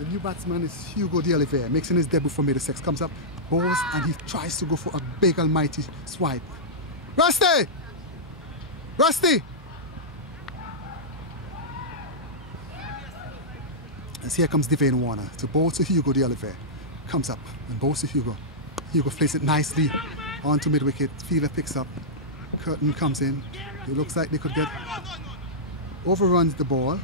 The new batsman is Hugo de Oliveira, making his debut for Middlesex. Comes up, bowls, and he tries to go for a big almighty swipe. Rusty! Rusty! As here comes Devane Warner to bowl to Hugo de Oliveira. Comes up and bowls to Hugo. Hugo plays it nicely onto mid-wicket. Fielder picks up. Kirton comes in. It looks like they could get... Overruns the ball.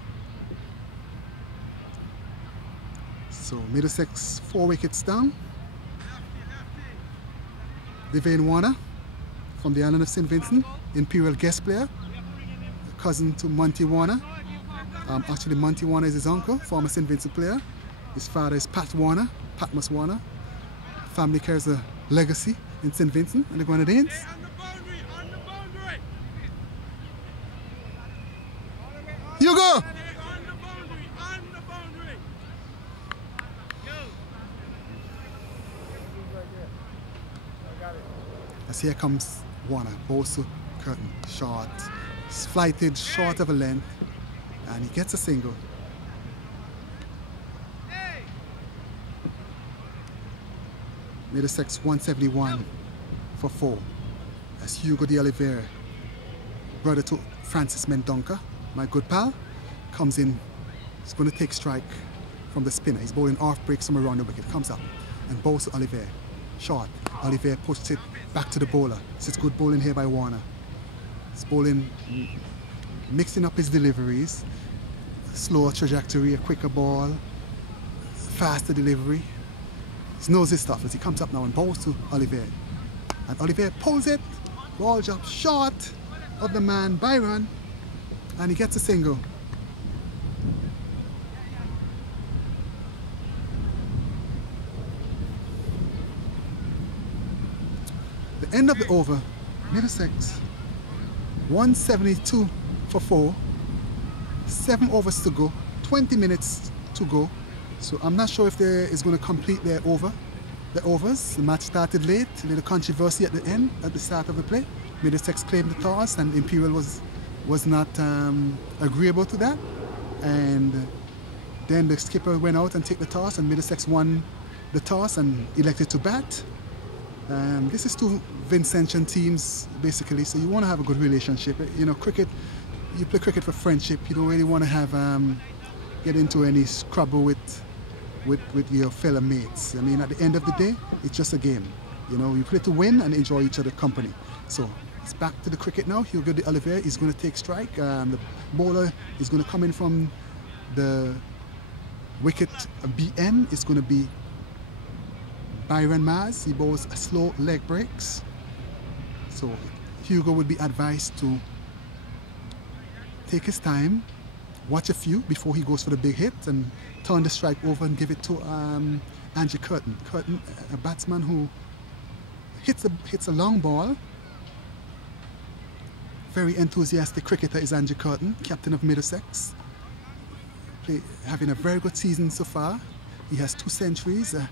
So Middlesex 4 wickets down. Devane Warner from the island of St. Vincent, Emperial guest player, cousin to Monty Warner. Actually Monty Warner is his uncle, former St. Vincent player. His father is Pat Warner, Patmos Warner. Family carries a legacy in St. Vincent and the Grenadines. Hugo! As here comes Warner, bowls to Kirton, short, flighted short of a length, and he gets a single. Middlesex 171 for 4. As Hugo de Oliveira, brother to Francis Mendonca, my good pal, comes in. He's going to take strike from the spinner. He's bowling off breaks from around the wicket. Comes up and bowls to Oliveira. Short. Oliveira pushes it back to the bowler. It's good bowling here by Warner. He's bowling, mixing up his deliveries. Slower trajectory, a quicker ball, faster delivery. He knows his stuff as he comes up now and bowls to Oliveira. And Oliveira pulls it, ball drop short of the man Byron, and he gets a single. The end of the over, Middlesex 172 for 4, 7 overs to go, 20 minutes to go. So I'm not sure if they is going to complete their overs. The match started late, a little controversy at the end, at the start of the play. Middlesex claimed the toss and Imperial was not agreeable to that. And then the skipper went out and took the toss and Middlesex won the toss and elected to bat. This is two Vincentian teams basically, so you want to have a good relationship. You know, cricket, you play cricket for friendship. You don't really want to have get into any scrabble with your fellow mates. I mean, at the end of the day, it's just a game. You know, you play to win and enjoy each other's company. So it's back to the cricket now. Hugo de Oliveira is going to take strike. The bowler is going to come in from the wicket BN. It's going to be Byron Maz. He bowls slow leg breaks. So Hugo would be advised to take his time, watch a few before he goes for the big hit and turn the strike over and give it to Angie Kirton. Kirton, a batsman who hits a long ball. Very enthusiastic cricketer is Angie Kirton, captain of Middlesex. Having a very good season so far. He has 2 centuries, a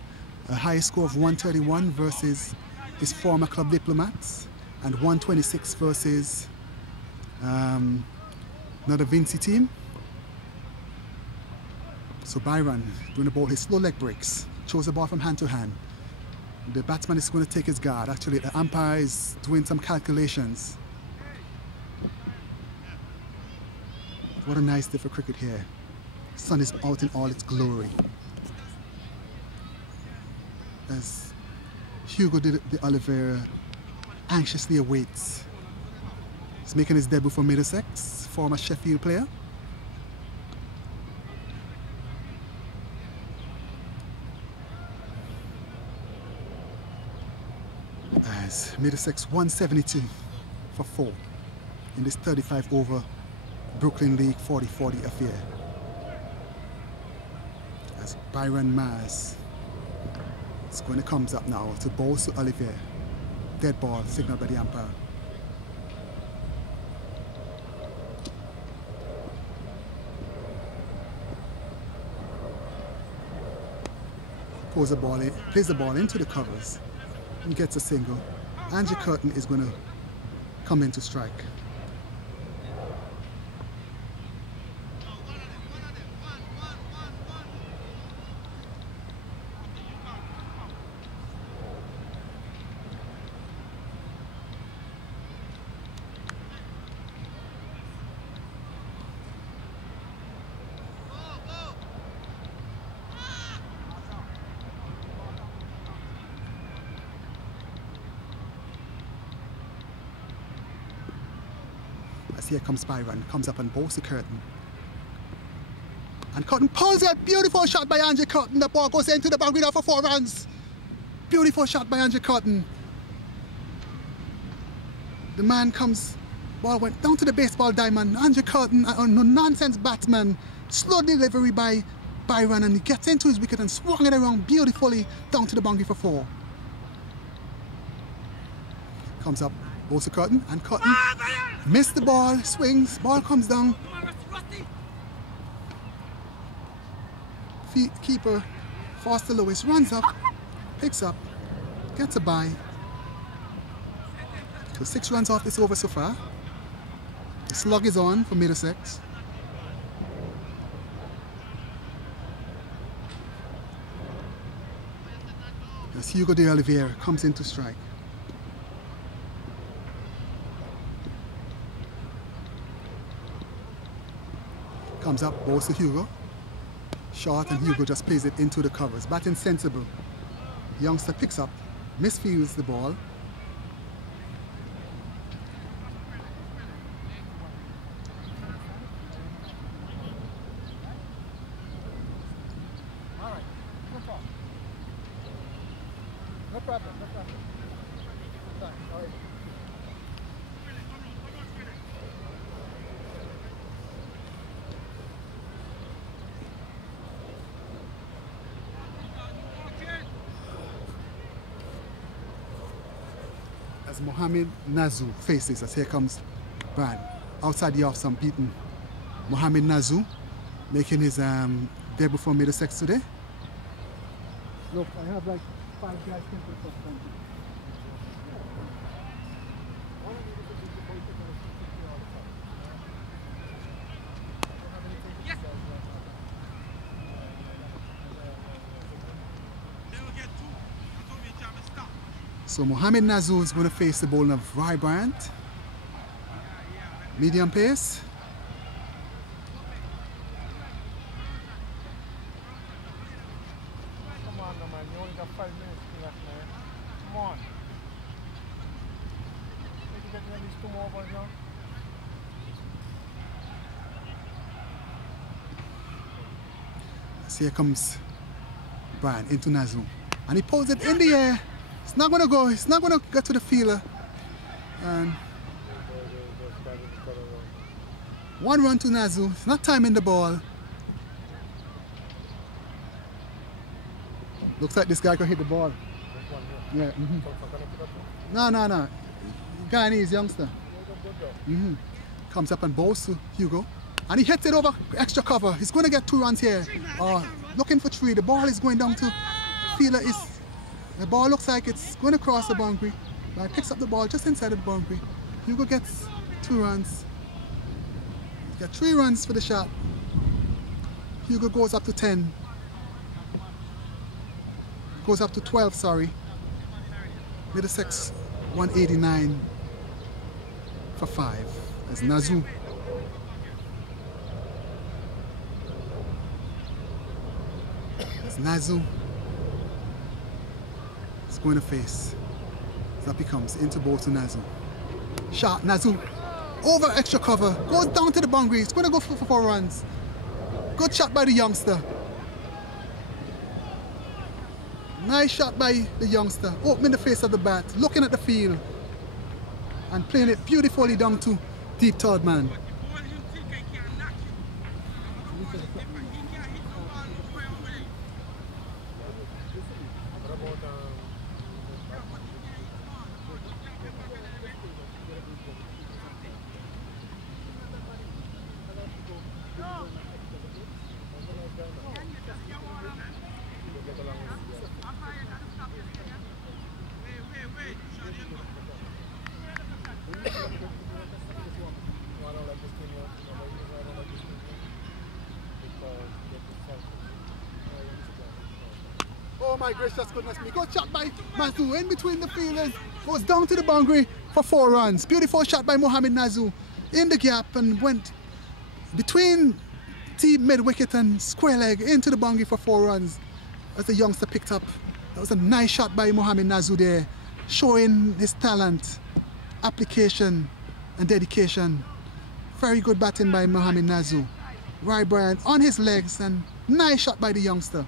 high score of 131 versus his former club Diplomats, and 126 versus another Vinci team. So Byron doing the ball, his slow leg breaks, throws the ball from hand to hand. The batsman is going to take his guard. Actually, the umpire is doing some calculations. What a nice day for cricket here. Sun is out in all its glory. As Hugo de Oliveira anxiously awaits. He's making his debut for Middlesex, former Sheffield player. As Middlesex 172 for 4 in this 35 over Brooklyn League 40-40 affair. As Byron Maz is going to comes up now to bowl to Oliveira. Dead ball signaled by the umpire. Plays the ball into the covers and gets a single. Angie Kirton is going to come in to strike. As here comes Byron, comes up and bowls to Kirton. And Kirton pulls it. Beautiful shot by Andrew Kirton. The ball goes into the boundary now for 4 runs. Beautiful shot by Andrew Kirton. The man comes, ball went down to the baseball diamond. Andrew Kirton, a no-nonsense batsman. Slow delivery by Byron, and he gets into his wicket and swung it around beautifully down to the boundary for 4. Comes up, bowls to Kirton, and Kirton missed the ball, swings, ball comes down. Keeper Foster Lewis runs up, picks up, gets a bye. So 6 runs off this over so far. The slug is on for Middlesex. As Hugo de Oliveira comes in to strike. Comes up, bowls to Hugo. Short, and Hugo just plays it into the covers. Batting sensible. Youngster picks up, misfields the ball. No problem, no problem. All right. As Mohammed Nazu faces us, here comes Brad. Outside the off, some beaten Mohammed Nazu, making his debut for Middlesex today. Look, I have like 5 guys simply for 20. So Mohammed Nazu is going to face the bowling of Roy Bryant. Medium pace. Come on, no, man. You only got 5 minutes left, man. Come on. Maybe get at least 2 more balls now. So here comes Brian into Nazu. And he pulls it in the air. It's not going to go. It's not going to get to the fielder. And 1 run to Nazu. It's not timing the ball. Looks like this guy could hit the ball. Yeah. No. Guyanese youngster. Comes up and bowls to Hugo. And he hits it over extra cover. He's going to get 2 runs here. Looking for 3. The ball is going down to fielder. The ball looks like it's going to cross the boundary. But he picks up the ball just inside of the boundary. Hugo gets 2 runs. He's got 3 runs for the shot. Hugo goes up to 10. Goes up to 12, sorry. Middlesex 189 for 5. That's Nazu. That's Nazu. It's going to face. That becomes into bowl to Nazu. Shot, Nazu. Over extra cover. Goes down to the boundary. It's going to go for 4 runs. Good shot by the youngster. Nice shot by the youngster. Opening the face of the bat. Looking at the field. And playing it beautifully down to deep third man. Oh my gracious goodness me. Good shot by Nazu in between the fielders. Goes down to the boundary for 4 runs. Beautiful shot by Mohammed Nazu in the gap and went between deep mid wicket and square leg into the boundary for 4 runs as the youngster picked up. That was a nice shot by Mohammed Nazu there, showing his talent, application and dedication Very good batting by Mohammed Nazu. Right Brian on his legs and nice shot by the youngster.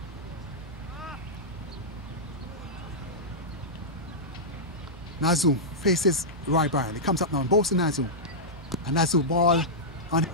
Nazu faces Roy Brian. He comes up now and bowls to Nazu. And Nazu ball on.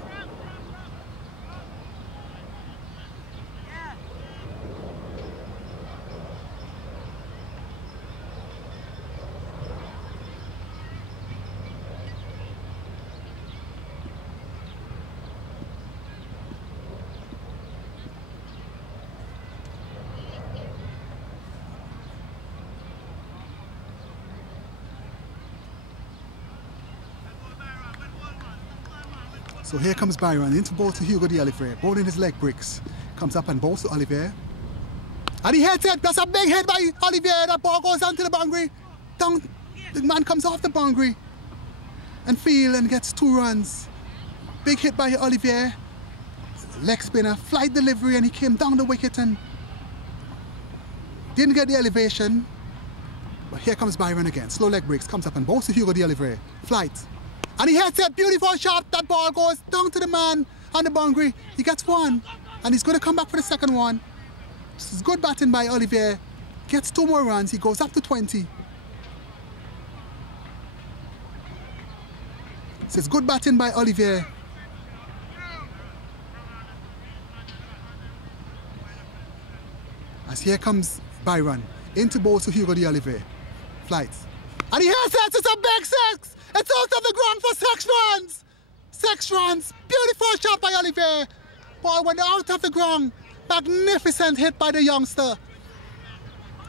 So here comes Byron into bowl to Hugo the Olivier, bowling his leg breaks. Comes up and bowls to Olivier. And he hits it. That's a big hit by Olivier. That ball goes down to the boundary. Down, the man comes off the boundary and field and gets 2 runs. Big hit by Olivier. Leg spinner, flight delivery, and he came down the wicket and didn't get the elevation. But here comes Byron again. Slow leg breaks, comes up and bowls to Hugo the Olivier. Flight. And he hits it, beautiful shot. That ball goes down to the man on the boundary. He gets 1, and he's going to come back for the second one. This is good batting by Olivier. Gets 2 more runs. He goes up to 20. This is good batting by Olivier. As here comes Byron into bowl to Hugo the Olivier. Flight. And he hits it. It's a big 6. It's out of the ground for 6 runs. 6 runs. Beautiful shot by Olivier. Ball went out of the ground. Magnificent hit by the youngster.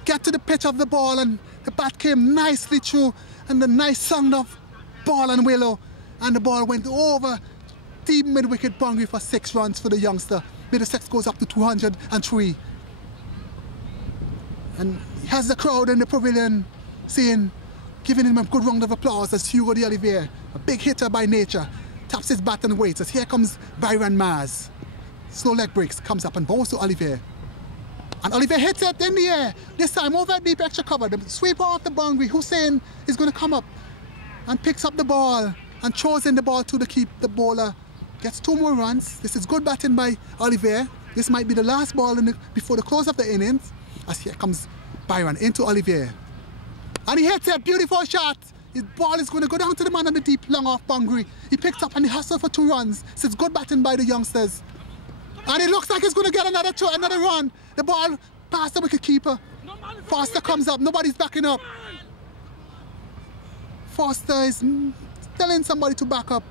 Get to the pitch of the ball and the bat came nicely through and the nice sound of ball and willow. And the ball went over deep mid-wicket boundary for 6 runs for the youngster. Middlesex goes up to 203. And he has the crowd in the pavilion saying, giving him a good round of applause as Hugo the Olivier, a big hitter by nature, taps his bat and waits as here comes Byron Mars. Slow leg breaks, comes up and bowls to Olivier. And Olivier hits it in the air, this time over deep extra cover. The sweeper off the boundary, Hussein is going to come up and picks up the ball and throws in the ball to the bowler. Gets 2 more runs. This is good batting by Olivier. This might be the last ball before the close of the innings. As here comes Byron into Olivier. And he hits a beautiful shot. His ball is going to go down to the man on the deep, long off boundary. He picks up and he hustles for 2 runs. So it's good batting by the youngsters. And it looks like he's going to get another run. The ball past the wicketkeeper. Foster comes up. Nobody's backing up. Foster is telling somebody to back up.